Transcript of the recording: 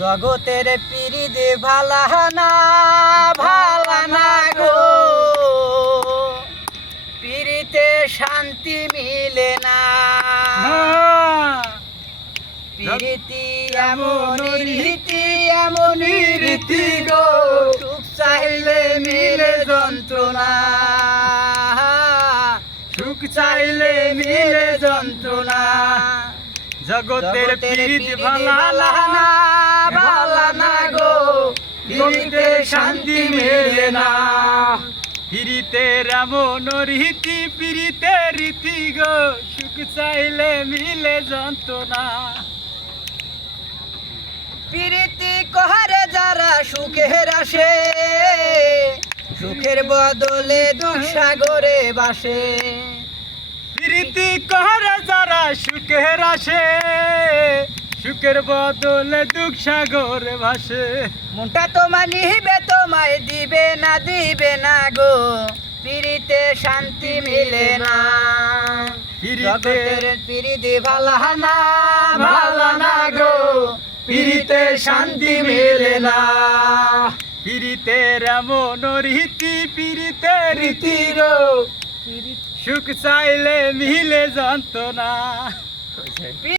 জগতের পিরিতে ভালানা ভালানা গো, পিরিতে শান্তি মিলে না। পিরিতি এমনই রীতি এমনই রীতি গো, সুখ চাইলে মিলে যন্ত্রণা, সুখ চাইলে মিলে যন্ত্রণা। জগতের পিরিত ভালানা ভালানা গো, পিরিতে শান্তি মিলে না। পিরিতের এমন রীতি পিরিতে রীতি গো, সুখ চাইলে মিলে যন্ত্রণা। পিরিতি কহারে যারা সুখের আসে, সুখের বদলে দুঃখ সাগরে বাসে। প্রীতি করে যারা সুখের আসে, সুখের বদলে দুঃখ সাগরে ভাসে। মনটা তোমায় নিবে তোমায় দিবে না গো, পিরিতে শান্তি মিলে না। জগতের পিরিতি ভালানা ভালানা গো, পিরিতে শান্তি মিলে না। পিরিতের এমন রীতি পিরিতে রীতি গো, সুখ চাইলে মিলে যন্ত্রণা।